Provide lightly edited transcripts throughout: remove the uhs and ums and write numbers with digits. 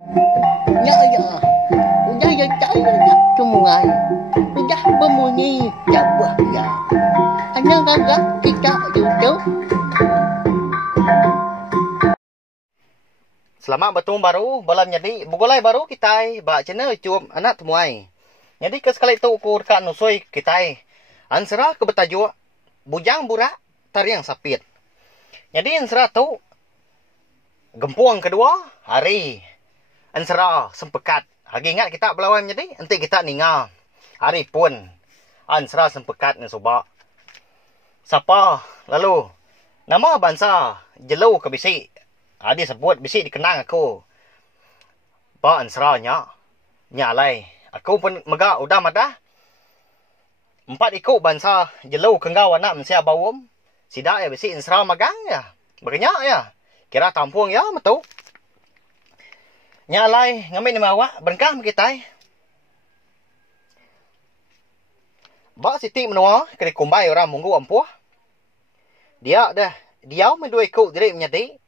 Ya ya, udah ya cahaya semua. Udah berbunyi cabah ya. Hanya gagak kita duduk. Selamat bertemu baru balam jadi bugolai baru kita ba channel YouTube anak temuai. Jadi ke sekali tu ukur ka nusoi kita. Ansera ke betajuk bujang burak tariang sapit. Jadi ansera tu gempuang kedua hari. Ansera sempekat. Lagi ingat kita berlawan jadi nanti kita ninga. Hari pun ansera sempekat ni soba. Siapa lalu nama bangsa jelu ke bisi. Dia sebut bisi dikenang aku. Ba ansra nya. Nyalai. Aku pun megak udah madah. 4 ikut bangsa jelu kenggau anak mensia bawum. Sidak ya bisi ansra magang ya. Berkenyak ya. Kira tampung ya metu. Nyalai ngamin ni mawak berengkah kita. Ba siti menua kena kumbai orang munggu ampuh. Dia dah diau me 2 ikut diri menyedi.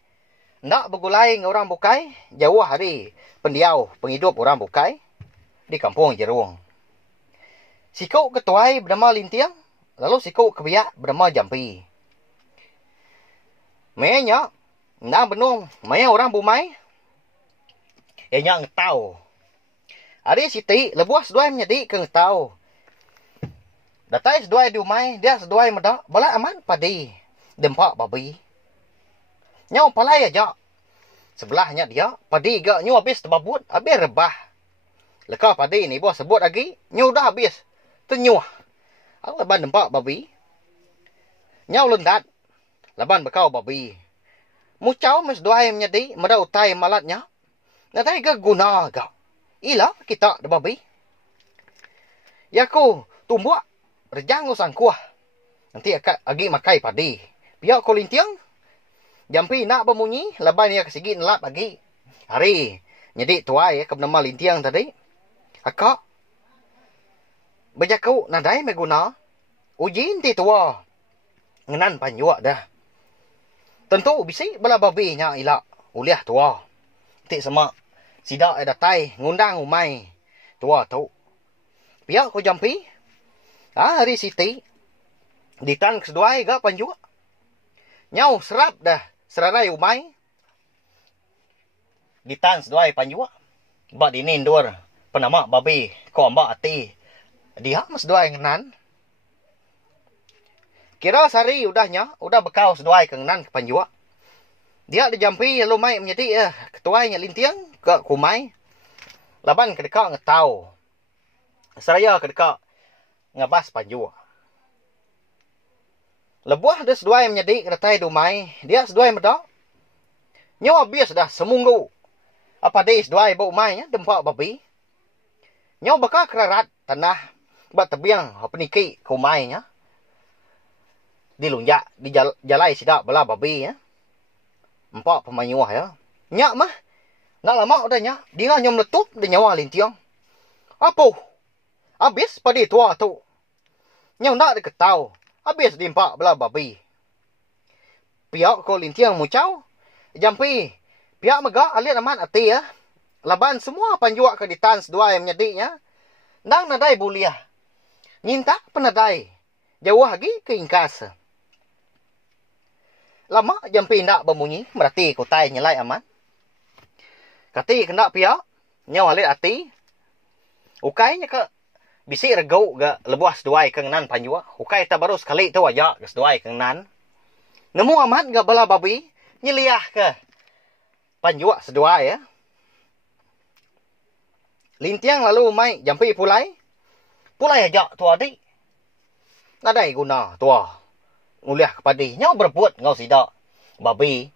Nak bergulai dengan orang bukai, jauh hari pendiau, penghidup orang bukai di kampung Jerung. Sikuk ketuai bernama Lintiang, lalu sikuk kebiak bernama Jampi. Mayanya, nak benung, maya orang bumai, ianya ngetau. Hari siti, lebuah seduai menjadi ke ngetau. Datai seduai di umai, dia seduai medak, bala aman padi, dempak babi. Nyau palai aja. Sebelahnya dia, padi gak nyu habis terbabut, habis rebah. Leka padi ni buah sebut lagi, nyu dah habis. Tenyuh. Aku leban dempak babi. Nyau lendat. Leban bekau babi. Mucau mes doai menyedi, meda utai malatnya. Natai ke guna gak. Ila kita de babi. Yaku tumbuak, rejang usang kuah. Nanti akak agi makai padi. Biar ko lintiang. Jampi nak berbunyi, leban dia kesigi nelap lagi. Hari, jadi tuai ke bernama Lintiang tadi. Akak, berjakau nadai meguna. Uji nanti tua. Ngenan panjuak dah. Tentu bisi bala babi nya ilak. Uliah tua. Nanti semak. Sidak datai, ngundang umai. Tua tu. Pihak ko jampi. Hari siti. Ditan keseduai gak panjuak. Nyau serap dah. Serarai umai. Ditan seduai panjua. Ba dinin dur. Penama babi. Ko ambak ati. Dia mas seduai ngenan. Kira sari udahnya. Udah bekau seduai ke ngenan ke panjua. Dia dijampi lalu mai menjadi ketuainya Lintiang ke kumai. Laban kedekak ngetau. Seraya kedekak ngebas panjua. Lebuah dia seduai menjadi kedatai dumai. Dia seduai medak. Nyawa habis dah semunggu. Apa dia seduai bau umai dempak babi. Nyawa bakal kerarat tanah. Bat tebiang peniki ke umai nya. Di lunjak. Di jalai sidak bela babi ya. Empak pemanyuah ya. Nyak mah. Nak lama udah nyak. Dia nyom letup di nyawa Lintiang. Apa? Habis pada tua tu. Nyawa nak diketau. Habis dimpak belah babi. Pihak ko Lintiang mucau. Jampi. Pihak megak alit aman ati ya. Laban semua panjuak ke ditan sedua yang menyedinya. Nang nadai buliah. Nyinta penadai. Jauh lagi ke ingkas. Lama jampi nak berbunyi. Berarti kutai nyelai aman. Kati kena pihak. Nyawa alit ati. Ukainya ke. Bisi regau ga lebuah seduai kengenan panjua. Hukai tak baru sekali tu aja ke seduai kengenan. Nemu amat ga bala babi. Nyeliah ke. Panjua seduai ya. Lintiang lalu mai jampi pulai. Pulai aja tu adik. Nadai guna tua. Nguliah kepadi. Nyau berbuat ngau sidak. Babi.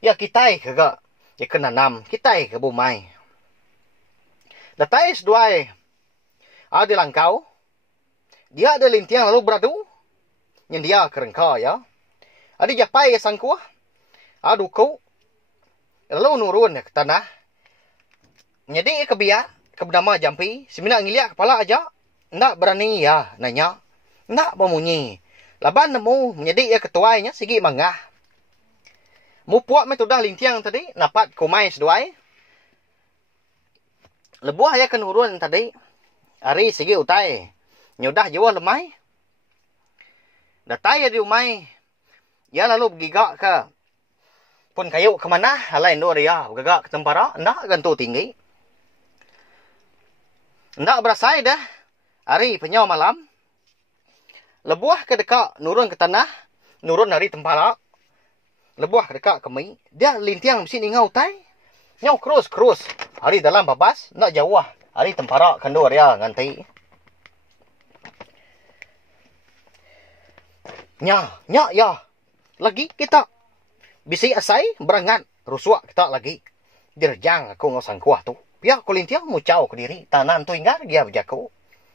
Ya kitai ke ga. Ya kena nam. Kitai ke bumai. Datai seduai. Ada langkau. Dia ada Lintiang lalu beradu. Yang dia kerengka ya. Ada japai sang kuah. Ada duku. Lalu nurun ke tanah. Jadi kebiak. Kebernama Jampi. Semina ngiliak kepala aja. Nak berani ya nanya. Nak berbunyi. Laban nemu menjadi ya ketuainya. Sigi mangah. Mupuak metodah Lintiang tadi. Napat kumai seduai. Lebuah ya kenurun tadi. Ari segi utai. Nyudah jauh lemai. Datai ya di umai. Ya lalu bergigak ke. Pun kayu kemana? Lain dua dia. Bergigak ke tempara. Ndak gantu tinggi. Ndak berasai dah. Ari penyau malam. Lebuah ke dekat. Nurun ke tanah. Nurun dari tempara. Lebuah ke dekat kami. Dia lintiang mesti ngau utai. Nyau krus. Hari dalam babas. Ndak jauh. Hari tempara kendor ya nganti. Nya ya. Lagi kita. Bisi asai berangan. Rusuak kita lagi. Dirjang aku ngosang kuah tu. Ya aku lintiang mucau ke diri. Tanan tu ingar dia berjaku.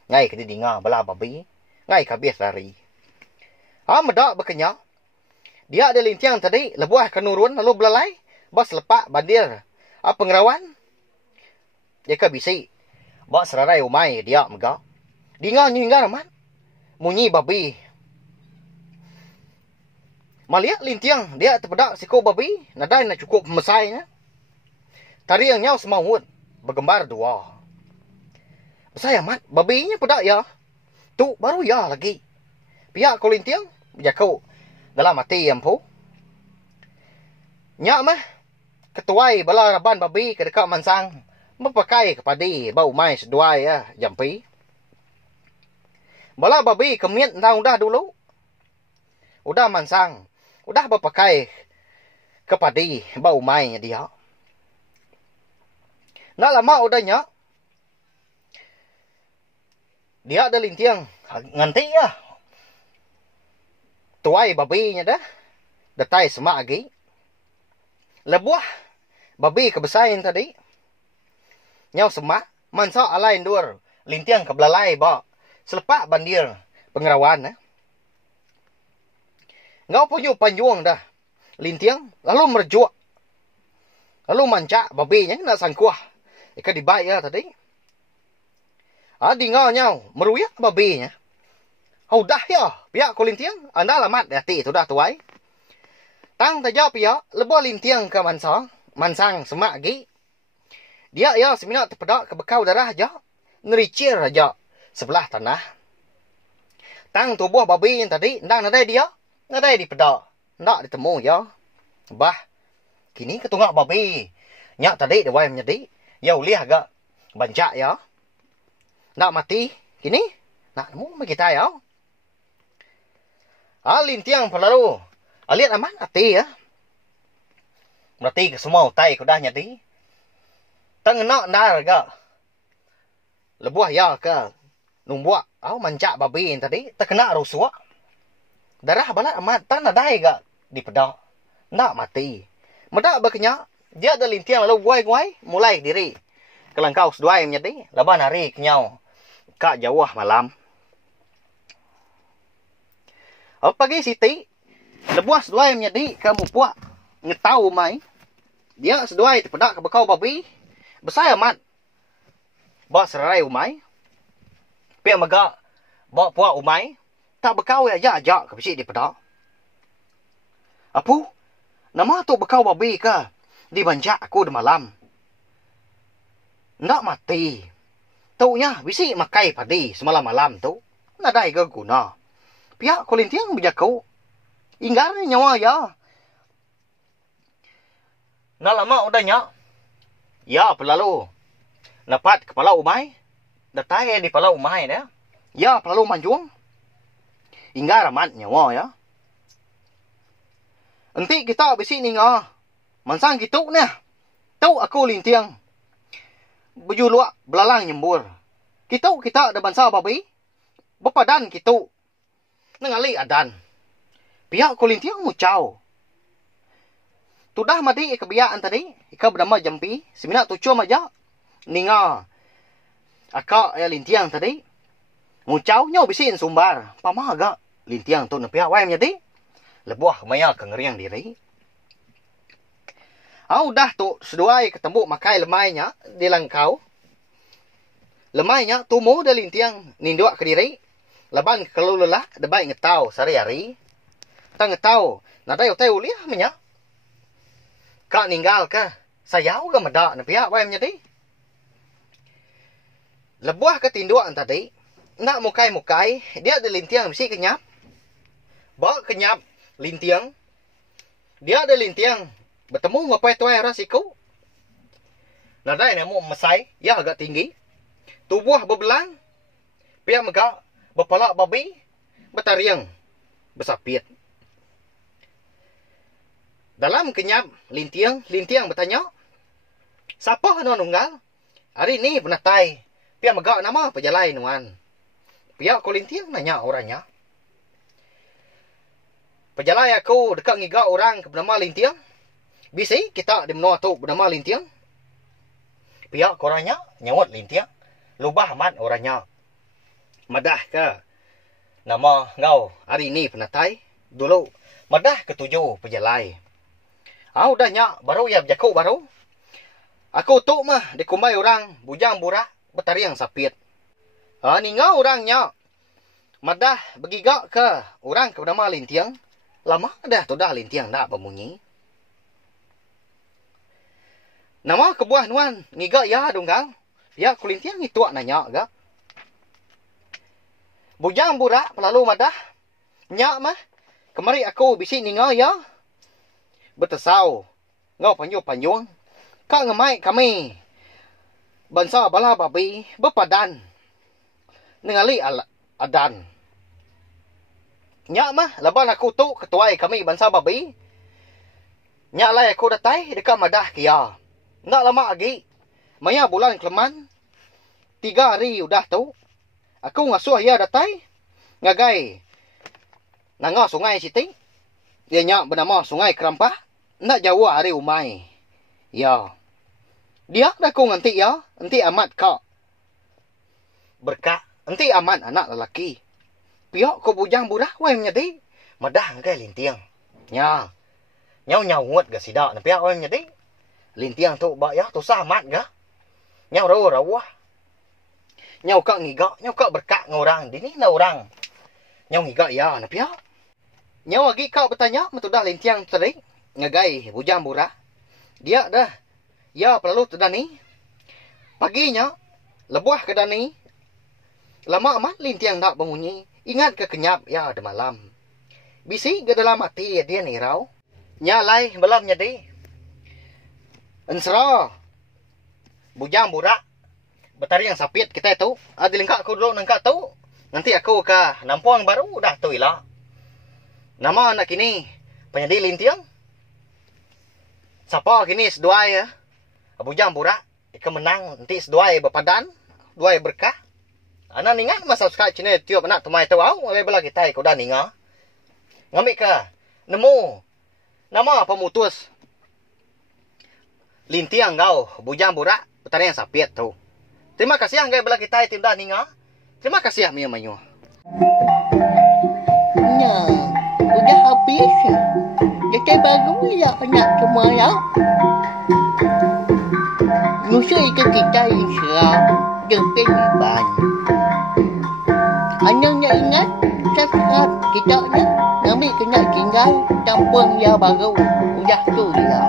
Ngai ke didinga bela babi. Ngai kabis lari. Medak berkenya. Dia ada lintiang tadi. Lebuah kenurun lalu belalai. Bas lepak bandir. Pengerawan. Dia ke bisi. Bak serarai umai dia megak. Dinga nyinggar aman. Munyi babi. Maliak lintiang dia terpedak siko babi. Nadai nak cukup mesainya. Tari yang nyau semawut. Bergembar dua. Besai amat. Babinya pedak ya. Tu baru ya lagi. Pihak ko lintiang. Berjakau. Dalam mati ampu. Nyak mah. Ketuai bala raban babi ke dekat mansang. Mepakai kepadi bau mai seduai ya jampi. Bala babi kemiat entah udah dulu. Udah mansang. Udah berpakai kepadi bau mai dia. Nak lama udahnya. Dia ada lintiang. Nganti ya. Tuai babinya dah. Datai semak lagi. Lebuah. Babi kebesain tadi. Nyau semak. Mansa alain dur. Lintiang kebelalai ba. Selepak bandir. Pengerawan. Ngau punya panjuang dah. Lintiang. Lalu merjuak. Lalu mancak babinya. Nak sangkuah. Ika dibaik ya tadi. Di ngau nyau. Meruyak babinya. Dah ya. Pihak ko lintiang. Anda alamat hati itu dah tuai. Tang tajak pihak. Lebuah lintiang ke mansang. Mansang semak lagi. Dia ya seminat terpedak ke bekau darah aja. Nericir aja. Sebelah tanah. Tang tubuh babi yang tadi. Ndang nadai dia. Nadai di pedak. Ndak ditemu ya. Bah. Kini ketungak babi. Nyak tadi dewai menjadi. Ya uliah agak. Bancak ya. Ndak mati. Kini. Nak nemu kita ya. Lintiang perlalu. Lihat aman hati ya. Berarti ke semua utai ko dah nyadi. Tengenak dah agak. Lebuah ya ke. Numbuak. Mancak babi yang tadi. Terkena rusuak. Darah balat amat. Tan nadai agak. Di pedak. Nak mati. Medak berkenyak. Dia ada lintiang lalu guai-guai. Mulai diri. Kelangkau seduai menjadi. Leban hari kenyau. Kak jauh malam. Pagi siti. Lebuah seduai menjadi. Kamu puak. Ngetau mai. Dia seduai terpedak ke bekau babi. Besar amat. Bawa serai umai. Pihak megak. Bawa puak umai. Tak bekau aja ke bisik di pedak. Apu? Nama tu bekau babi ke? Dibanjak aku di malam. Nak mati. Taunya bisik makai padi semalam malam tu. Nadai ke guna. Pihak kulintiang berjakau. Inggar nyawa ya. Nak lama udahnya. Ya pelalu. Dapat kepala umai. Datai di kepala umai ya. Ya pelalu manjuang. Inggar amat nyawa ya. Nanti kita bisik ni ngah. Mansang gitu ni. Tahu aku lintiang. Baju luak belalang nyembur. Kita ada bangsa babi. Bepadan kita. Nengali adan. Pihak ku lintiang mucau. Tudah mati kebiaan tadi. Ika bernama jampi. Seminat tujuh maja. Ninga. Akak lintiang tadi. Mucau nyaw bisin sumbar. Pamah agak. Lintiang tu na pihak wayam jadi. Lebuah maya kengeriang diri. Dah tu seduai ketemu makai lemainya. Di langkau. Lemainya tumu dah lintiang. Ninduak ke diri. Laban kalau lelah. Debai ngetau sehari-hari. Tak ngetau. Nadai utai uliah minyak. Kak ninggal ke? Sayau ke medak na pihak wayam jadi? Lebuah ketinduan tadi, nak mukai-mukai, dia ada lintiang mesti kenyap. Bawa kenyap lintiang, dia ada lintiang, bertemu ngapai tuai rasiku. Nadai namu mesai, ya agak tinggi. Tubuh berbelang, pihak megak, berpalak babi, bertariang, bersapit. Dalam kenyap lintiang bertanya, siapa anu nunggal? Hari ini penatai, pihak megak nama pejalai nuan. Pihak ko lintiang nanya orangnya. Pejalai aku dekat ngiga orang ke bernama lintiang. Bisi kita di menua tu bernama lintiang. Pihak orangnya nyawat lintiang. Lubah amat orangnya. Madah ke nama ngau hari ini penatai. Dulu madah ketujuh pejalai. Udah nyak baru ya berjaku baru. Aku tu mah dikumbai orang bujang burak bertariang sapit. Ni ngau orangnya. Madah begigak ke orang ke bernama lintiang. Lama dah tu dah lintiang dah berbunyi. Nama kebuah nuan ngiga ya dunggal. Ya kulintiang itu nanya gak. Bujang burak lalu madah. Nyak mah. Kemari aku bisi ninga ya. Betesau. Ngau panyu-panyung. Kak ngemai kami. Bangsa bala babi berpadan. Ningali adan. Nyak mah, laban aku tu ketuai kami bangsa babi. Nyak lai aku datai dekat madah kia. Nggak lama lagi. Maya bulan keleman. 3 hari udah tu. Aku ngasuh ya datai. Ngagai. Nangga sungai siti. Dia nyak bernama sungai Kerampah. Nak jauh hari umai. Ya. Dia dah ku nganti ya. Nanti amat kak. Berkah. Nanti amat anak lelaki. Pihak ko bujang burah wai menyedi. Madah ngagai lintiang. Nya. Nyau ngut ga sidak na pihak wai menyedi. Lintiang tu ba ya tu samat ga. Nyau rawah. Nyau kak ngiga, nyau kak berkak ngorang. Dini na orang. Nyau ngiga ya na pihak. Nyau lagi kak bertanya metudah lintiang tadi ngagai bujang burah. Dia dah. Ya perlu tu dani. Paginya lebuah ke dani. Lama amat lintiang tak berbunyi. Ingat ke kenyap, ya ada malam. Bisi ke dalam hati dia ni rau. Nyalai belam nyedi. Ensra. Bujang burak. Betari yang sapit kita itu. Ada lengkap aku dulu nengkak tu. Nanti aku ke nampuang baru dah tu ilah. Nama anak kini. Penyedi lintiang. Siapa kini seduai ya. Bujang burak. Ika menang. Nanti seduai berpadan. Seduai berkah. Anak ningat masa subscribe channel YouTube anak tumai tahu au bela kita ko dah ninga. Ngambil ke nemu nama pemutus lintiang kau bujang burak petani yang sapit tu. Terima kasih anggai bela kita tim dah ninga. Terima kasih Mia Manyu. Nah, udah habis. Jadi baru ya anak semua ya. Nusa itu kita Islam berpeniban. Hanya ingat subscribe kita ni. Kami kena tinggal campur yang baru. Udah tu dia.